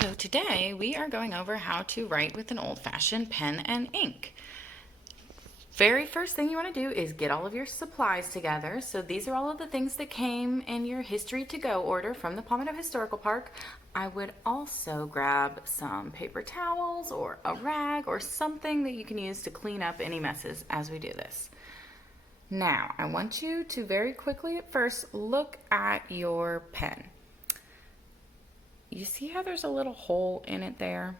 So today we are going over how to write with an old-fashioned pen and ink. Very first thing you want to do is get all of your supplies together. So these are all of the things that came in your History to Go order from the Palmetto Historical Park. I would also grab some paper towels or a rag or something that you can use to clean up any messes as we do this. Now, I want you to very quickly at first look at your pen. You see how there's a little hole in it there?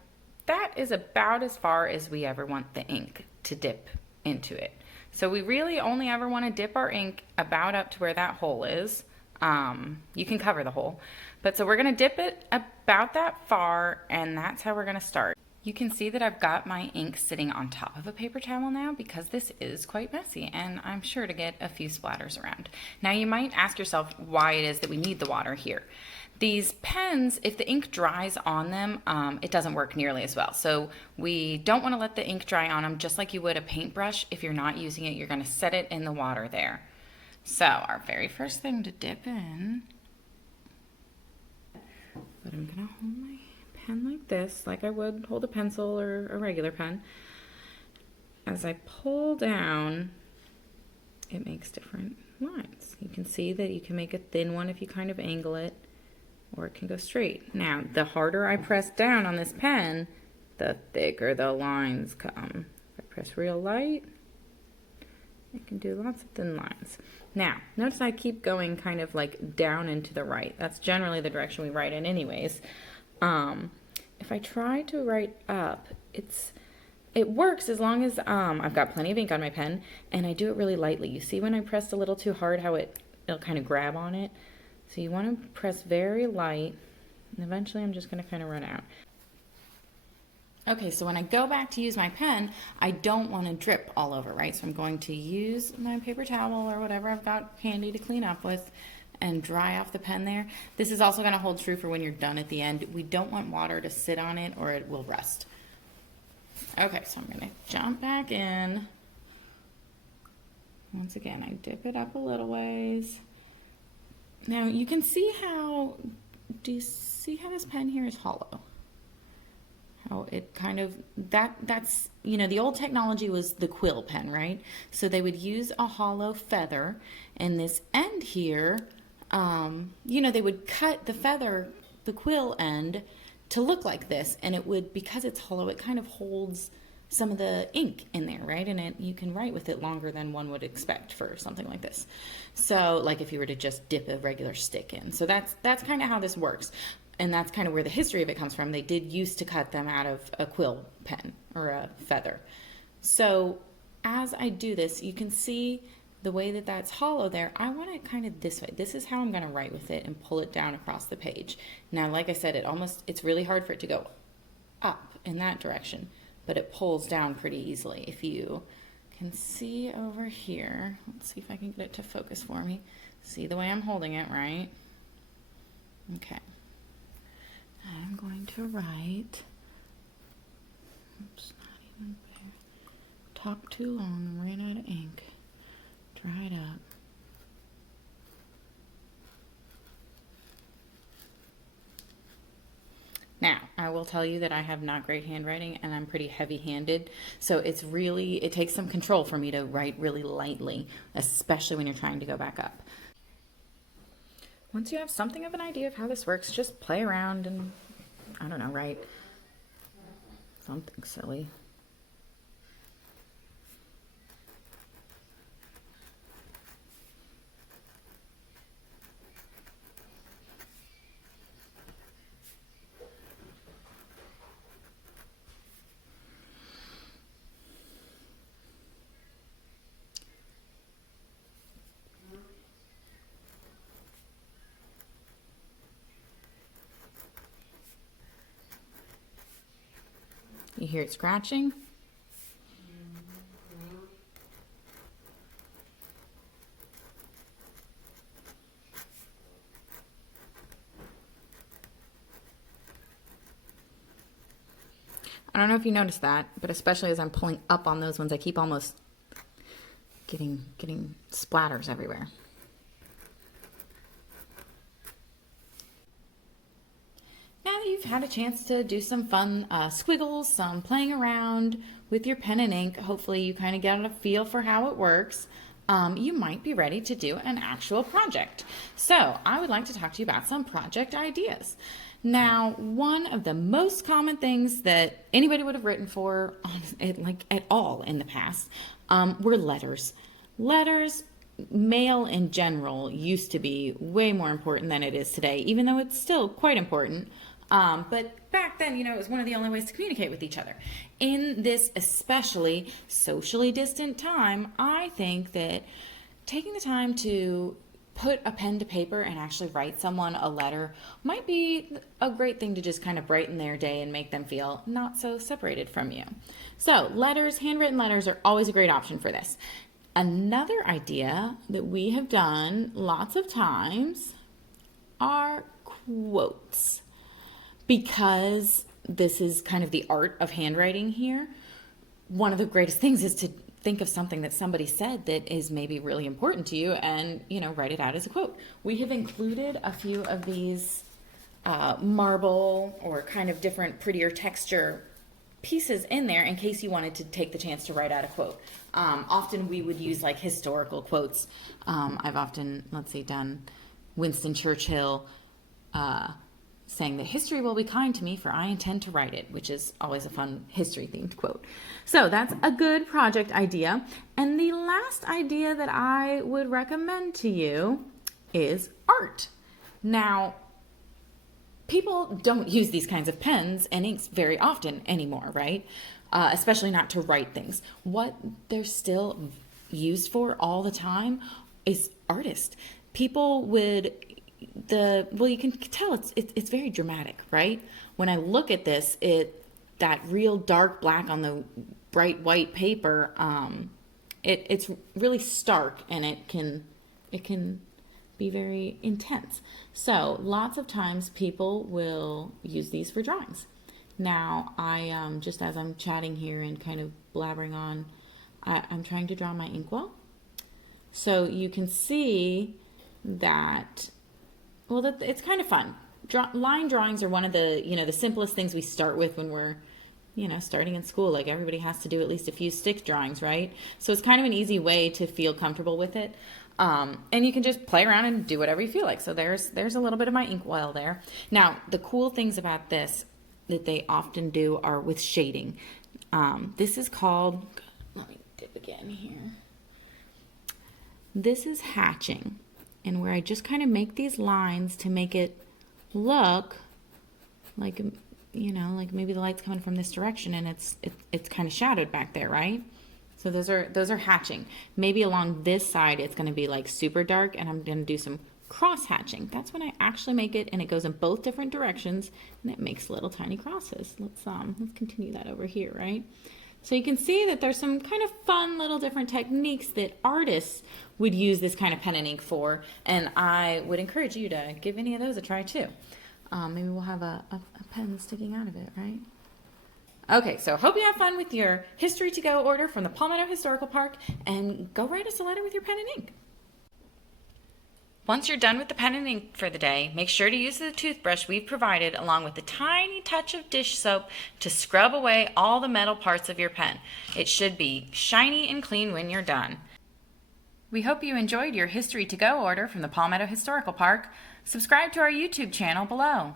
That is about as far as we ever want the ink to dip into it. So we really only ever want to dip our ink about up to where that hole is. You can cover the hole. But so we're going to dip it about that far, and that's how we're going to start. You can see that I've got my ink sitting on top of a paper towel now because this is quite messy and I'm sure to get a few splatters around. Now you might ask yourself why it is that we need the water here. These pens, if the ink dries on them, it doesn't work nearly as well. So we don't want to let the ink dry on them just like you would a paintbrush. If you're not using it, you're going to set it in the water there. So our very first thing to dip in, but I'm going to hold my pen like this, like I would hold a pencil or a regular pen. As I pull down, it makes different lines. You can see that you can make a thin one if you kind of angle it, or it can go straight. Now, the harder I press down on this pen, the thicker the lines come. If I press real light, I can do lots of thin lines. Now, notice I keep going kind of like down and to the right. That's generally the direction we write in anyways. If I try to write up, it works as long as I've got plenty of ink on my pen and I do it really lightly. You see when I pressed a little too hard how it'll kind of grab on it? So you want to press very light, and eventually I'm just going to kind of run out. Okay, so when I go back to use my pen, I don't want to drip all over, right? So I'm going to use my paper towel or whatever I've got handy to clean up with and dry off the pen there. This is also going to hold true for when you're done at the end. We don't want water to sit on it or it will rust. Okay, so I'm going to jump back in. Once again, I dip it up a little ways. Now you can see how, do you see how this pen here is hollow? How it kind of, that's, you know, the old technology was the quill pen, right? So they would use a hollow feather, and this end here, you know, they would cut the feather, the quill end, to look like this, and it would, because it's hollow, it kind of holds some of the ink in there, right? And you can write with it longer than one would expect for something like this. So, like if you were to just dip a regular stick in. So that's kind of how this works. And that's kind of where the history of it comes from. They did used to cut them out of a quill pen or a feather. So as I do this, you can see the way that that's hollow there. I want it kind of this way. This is how I'm going to write with it and pull it down across the page. Now, like I said, it's really hard for it to go up in that direction, but it pulls down pretty easily. If you can see over here, let's see if I can get it to focus for me. See the way I'm holding it, right? Okay. I'm going to write, oops, not even there. Talk too long, ran out of ink. Dry it up. Now, I will tell you that I have not great handwriting and I'm pretty heavy-handed, so it takes some control for me to write really lightly, especially when you're trying to go back up. Once you have something of an idea of how this works, just play around and, I don't know, write something silly. You hear it scratching? I don't know if you noticed that, but especially as I'm pulling up on those ones, I keep almost getting splatters everywhere. you've had a chance to do some fun squiggles, some playing around with your pen and ink, hopefully you kind of get a feel for how it works. You might be ready to do an actual project. So I would like to talk to you about some project ideas. Now, one of the most common things that anybody would have written for, like at all in the past, were letters. Letters, mail in general, used to be way more important than it is today, even though it's still quite important. But back then, it was one of the only ways to communicate with each other. In this especially socially distant time, I think that taking the time to put a pen to paper and actually write someone a letter might be a great thing to just kind of brighten their day and make them feel not so separated from you. So letters, handwritten letters are always a great option for this. Another idea that we have done lots of times are quotes. Because this is kind of the art of handwriting here, one of the greatest things is to think of something that somebody said that is maybe really important to you and, write it out as a quote. We have included a few of these marble or kind of different prettier texture pieces in there in case you wanted to take the chance to write out a quote. Often we would use like historical quotes. I've often, done Winston Churchill saying that history will be kind to me for I intend to write it, which is always a fun history themed quote. So that's a good project idea. And the last idea that I would recommend to you is art. Now, people don't use these kinds of pens and inks very often anymore, right? Especially not to write things. What they're still used for all the time is artists. People would you can tell it's very dramatic, right? When I look at this, that real dark black on the bright white paper, it's really stark and it can be very intense. So lots of times people will use these for drawings. Now I just as I'm chatting here and kind of blabbering on, I'm trying to draw my inkwell. So you can see that. Well, it's kind of fun. Line drawings are one of the, the simplest things we start with when we're, starting in school. Like everybody has to do at least a few stick drawings, right? So it's kind of an easy way to feel comfortable with it. And you can just play around and do whatever you feel like. So there's a little bit of my inkwell there. Now, the cool things about this that they often do are with shading. This is called, let me dip again here. This is hatching. And where I just kind of make these lines to make it look like, like maybe the light's coming from this direction and it's kind of shadowed back there, right? So those are hatching. Maybe along this side it's going to be like super dark and I'm going to do some cross hatching. That's when I actually make it and it goes in both different directions and it makes little tiny crosses. Let's continue that over here, right? So you can see that there's some kind of fun little different techniques that artists would use this kind of pen and ink for, and I would encourage you to give any of those a try too. Maybe we'll have a pen sticking out of it, right? Okay, so hope you have fun with your History to Go order from the Palmetto Historical Park, and go write us a letter with your pen and ink. Once you're done with the pen and ink for the day, make sure to use the toothbrush we've provided along with a tiny touch of dish soap to scrub away all the metal parts of your pen. It should be shiny and clean when you're done. We hope you enjoyed your History to Go order from the Palmetto Historical Park. Subscribe to our YouTube channel below.